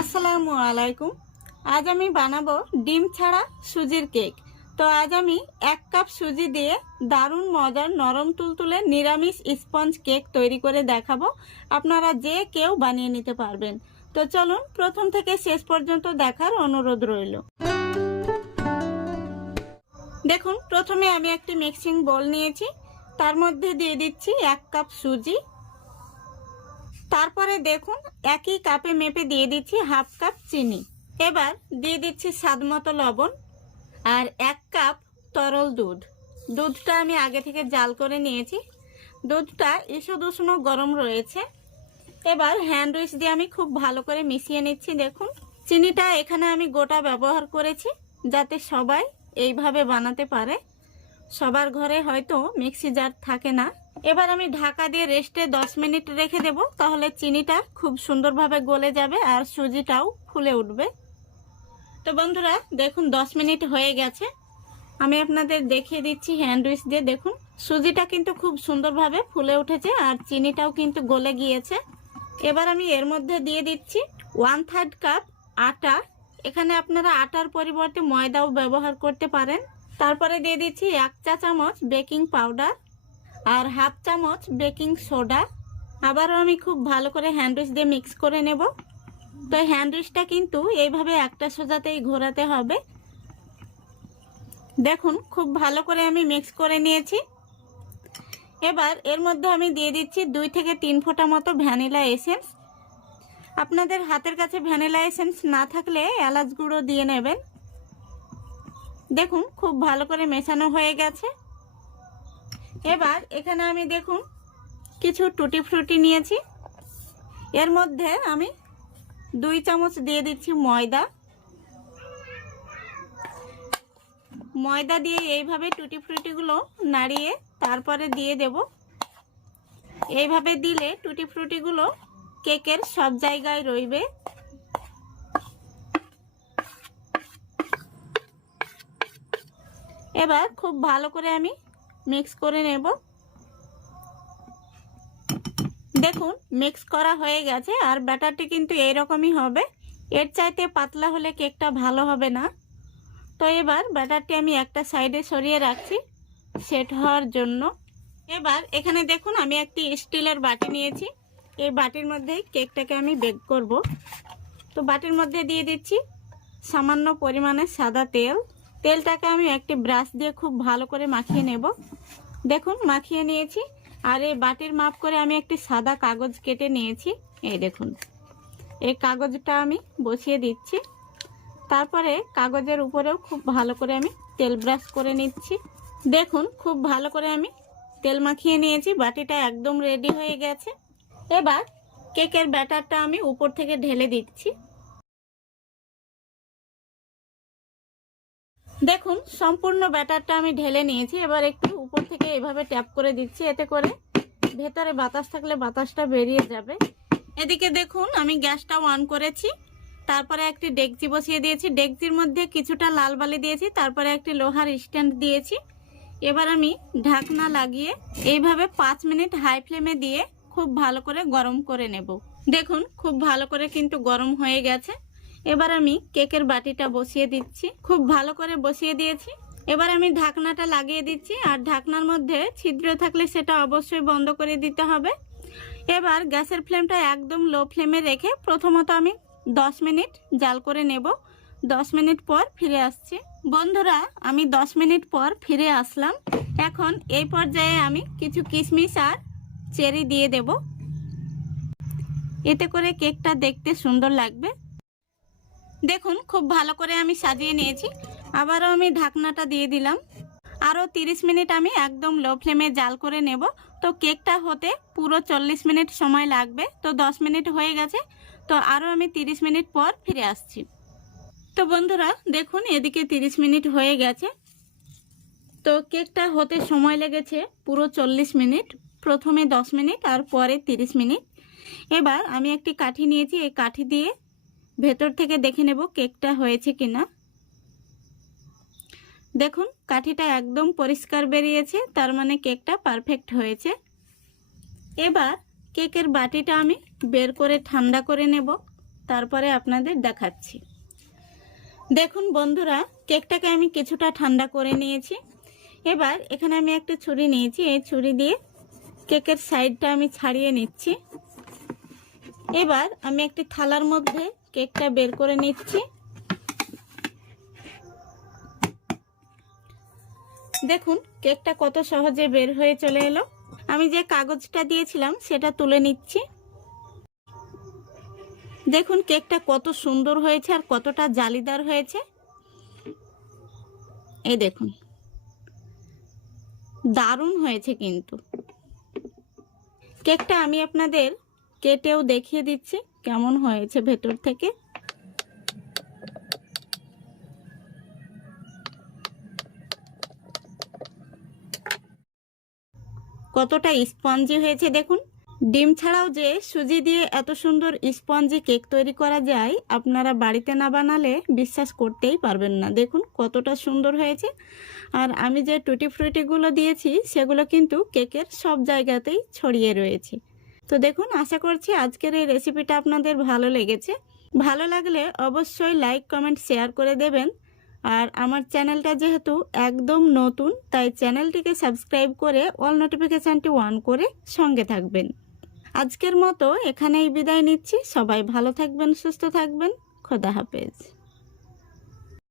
আসসালামু আলাইকুম। আজ আমি বানাবো ডিম ছাড়া সুজির কেক। তো আজ আমি 1 কাপ সুজি দিয়ে দারুণ মজার নরম তুলতুলে নিরামিষ স্পঞ্জ কেক তৈরি করে দেখাবো। আপনারা যে কেউ বানিয়ে নিতে পারবেন। তো চলুন প্রথম থেকে শেষ পর্যন্ত দেখার অনুরোধ রইল। দেখুন, প্রথমে আমি একটি মিক্সিং বোল নিয়েছি, তার মধ্যে দিয়ে দিচ্ছি 1 কাপ সুজি। তারপরে দেখুন একই কাপে মেপে দিয়ে দিচ্ছি 1/2 কাপ চিনি। এবার দিয়ে দিচ্ছি স্বাদ মতো লবণ আর 1 কাপ তরল দুধ। দুধটা আমি আগে থেকে জাল করে নিয়েছি। দুধটা ঈষৎ উষ্ণ গরম রয়েছে। এবার হ্যান্ড উইচ দিয়ে আমি খুব ভালো করে মিশিয়ে নিচ্ছি। দেখুন, চিনিটা এখানে আমি গোটা ব্যবহার করেছি যাতে সবাই এইভাবে বানাতে পারে। সবার ঘরে হয়তো মিক্সি জার থাকে না। এবার আমি ঢাকা দিয়ে রেস্টে 10 মিনিট রেখে দেব, তাহলে চিনিটা খুব সুন্দরভাবে গলে যাবে আর সুজিটাও ফুলে উঠবে। তো বন্ধুরা দেখুন 10 মিনিট হয়ে গেছে। আমি আপনাদের দেখিয়ে দিচ্ছি হ্যান্ড উইচ দিয়ে। দেখুন সুজিটা কিন্তু খুব সুন্দরভাবে ফুলে উঠেছে আর চিনিটাও কিন্তু গলে গিয়েছে। এবার আমি এর মধ্যে দিয়ে দিচ্ছি 1/3 কাপ আটা। এখানে আপনারা আটার পরিবর্তে ময়দাও ব্যবহার করতে পারেন। তারপরে দিয়ে দিচ্ছি 1 চা চামচ বেকিং পাউডার আর 1/2 চামচ বেকিং সোডা। আবারও আমি খুব ভালো করে হ্যান্ড উইচ দিয়ে মিক্স করে নেব। তো হ্যান্ড উইচটা কিন্তু এইভাবে একটা সোজাতেই ঘোরাতে হবে। দেখুন খুব ভালো করে আমি মিক্স করে নিয়েছি। এবার এর মধ্যে আমি দিয়ে দিচ্ছি 2 থেকে 3 ফোঁটা মতো ভ্যানিলা এসেন্স। আপনাদের হাতের কাছে ভ্যানিলা এসেন্স না থাকলে এলাচ গুঁড়ো দিয়ে নেবেন। দেখুন খুব ভালো করে মেশানো হয়ে গেছে। এবার এখানে আমি দেখুন কিছু টুটি ফ্রুটি নিয়েছি। এর মধ্যে আমি 2 চামচ দিয়ে দিচ্ছি ময়দা। ময়দা দিয়ে এইভাবে টুটি ফ্রুটিগুলো নাড়িয়ে তারপরে দিয়ে দেব। এইভাবে দিলে টুটি ফ্রুটিগুলো কেকের সব জায়গায় রইবে। এবার খুব ভালো করে আমি মিক্স করে নেব। দেখুন মিক্স করা হয়ে গেছে আর ব্যাটারটি কিন্তু এইরকমই হবে। এর চাইতে পাতলা হলে কেকটা ভালো হবে না। তো এবার ব্যাটারটি আমি একটা সাইডে সরিয়ে রাখছি সেট হওয়ার জন্য। এবার এখানে দেখুন আমি একটি স্টিলের বাটি নিয়েছি। এই বাটির মধ্যেই কেকটাকে আমি বেক করব। তো বাটির মধ্যে দিয়ে দিচ্ছি সামান্য পরিমাণে সাদা তেল। তেলটাকে আমি একটি ব্রাশ দিয়ে খুব ভালো করে মাখিয়ে নেব। দেখুন মাখিয়ে নিয়েছি। আর এই বাটির মাপ করে আমি একটি সাদা কাগজ কেটে নিয়েছি। এই দেখুন এই কাগজটা আমি বসিয়ে দিচ্ছি। তারপরে কাগজের উপরেও খুব ভালো করে আমি তেল ব্রাশ করে নিচ্ছি। দেখুন খুব ভালো করে আমি তেল মাখিয়ে নিয়েছি। বাটিটা একদম রেডি হয়ে গেছে। এবার কেকের ব্যাটারটা আমি উপর থেকে ঢেলে দিচ্ছি। দেখুন সম্পূর্ণ ব্যাটারটা আমি ঢেলে নিয়েছি। এবার একটু উপর থেকে এভাবে ট্যাপ করে দিচ্ছি, এতে করে ভেতরে বাতাস থাকলে বাতাসটা বেরিয়ে যাবে। এদিকে দেখুন আমি গ্যাসটা অন করেছি। তারপরে একটি ডেকচি বসিয়ে দিয়েছি। ডেকচির মধ্যে কিছুটা লাল বালি দিয়েছি, তারপরে একটি লোহার স্ট্যান্ড দিয়েছি। এবার আমি ঢাকনা লাগিয়ে এইভাবে 5 মিনিট হাই ফ্লেমে দিয়ে খুব ভালো করে গরম করে নেব। দেখুন খুব ভালো করে কিন্তু গরম হয়ে গেছে। এবার আমি কেকের বাটিটা বসিয়ে দিচ্ছি। খুব ভালো করে বসিয়ে দিয়েছি। এবার আমি ঢাকনাটা লাগিয়ে দিচ্ছি আর ঢাকনার মধ্যে ছিদ্র থাকলে সেটা অবশ্যই বন্ধ করে দিতে হবে। এবার গ্যাসের ফ্লেমটা একদম লো ফ্লেমে রেখে প্রথমত আমি 10 মিনিট জাল করে নেব। 10 মিনিট পর ফিরে আসছি। বন্ধুরা আমি 10 মিনিট পর ফিরে আসলাম। এখন এই পর্যায়ে আমি কিছু কিশমিশ আর চেরি দিয়ে দেব, এতে করে কেকটা দেখতে সুন্দর লাগবে। দেখুন খুব ভালো করে আমি সাজিয়ে নিয়েছি। আবারও আমি ঢাকনাটা দিয়ে দিলাম। আরও 30 মিনিট আমি একদম লো ফ্লেমে জাল করে নেব। তো কেকটা হতে পুরো 40 মিনিট সময় লাগবে। তো 10 মিনিট হয়ে গেছে। তো আরও আমি 30 মিনিট পর ফিরে আসছি। তো বন্ধুরা দেখুন এদিকে 30 মিনিট হয়ে গেছে। তো কেকটা হতে সময় লেগেছে পুরো 40 মিনিট। প্রথমে 10 মিনিট আর পরে 30 মিনিট। এবার আমি একটি কাঠি নিয়েছি। এই কাঠি দিয়ে ভেতর থেকে দেখে নেব কেকটা হয়েছে কিনা। দেখুন কাঠিটা একদম পরিষ্কার বেরিয়েছে, তার মানে কেকটা পারফেক্ট হয়েছে। এবার কেকের বাটিটা আমি বের করে ঠান্ডা করে নেব। তারপরে আপনাদের দেখাচ্ছি। দেখুন বন্ধুরা, কেকটাকে আমি কিছুটা ঠান্ডা করে নিয়েছি। এবার এখানে আমি একটা ছুরি নিয়েছি, এই ছুরি দিয়ে কেকের সাইডটা আমি ছাড়িয়ে নিচ্ছি। এবার আমি একটি থালার মধ্যে কেকটা বের করে নিচ্ছি। দেখুন কেকটা কত সহজে বের হয়ে চলে এলো। আমি যে কাগজটা দিয়েছিলাম সেটা তুলে নিচ্ছি। দেখুন কেকটা কত সুন্দর হয়েছে আর কতটা জালিদার হয়েছে। এই দেখুন, দারুণ হয়েছে কিন্তু। কেকটা আমি আপনাদের কেটেও দেখিয়ে দিচ্ছি কেমন হয়েছে ভেতর থেকে। কতটা স্পঞ্জি হয়েছে দেখুন। ডিম ছাড়াও যে সুজি দিয়ে এত সুন্দর স্পঞ্জি কেক তৈরি করা যায়, আপনারা বাড়িতে না বানালে বিশ্বাস করতেই পারবেন না। দেখুন কতটা সুন্দর হয়েছে। আর আমি যে টুটি ফ্রুটিগুলো দিয়েছি সেগুলো কিন্তু কেকের সব জায়গাতেই ছড়িয়ে রয়েছে। তো দেখুন, আশা করছি আজকের এই রেসিপিটা আপনাদের ভালো লেগেছে। ভালো লাগলে অবশ্যই লাইক, কমেন্ট, শেয়ার করে দেবেন। আর আমার চ্যানেলটা যেহেতু একদম নতুন, তাই চ্যানেলটিকে সাবস্ক্রাইব করে অল নোটিফিকেশানটি অন করে সঙ্গে থাকবেন। আজকের মতো এখানেই বিদায় নিচ্ছি। সবাই ভালো থাকবেন, সুস্থ থাকবেন। খোদা হাফেজ।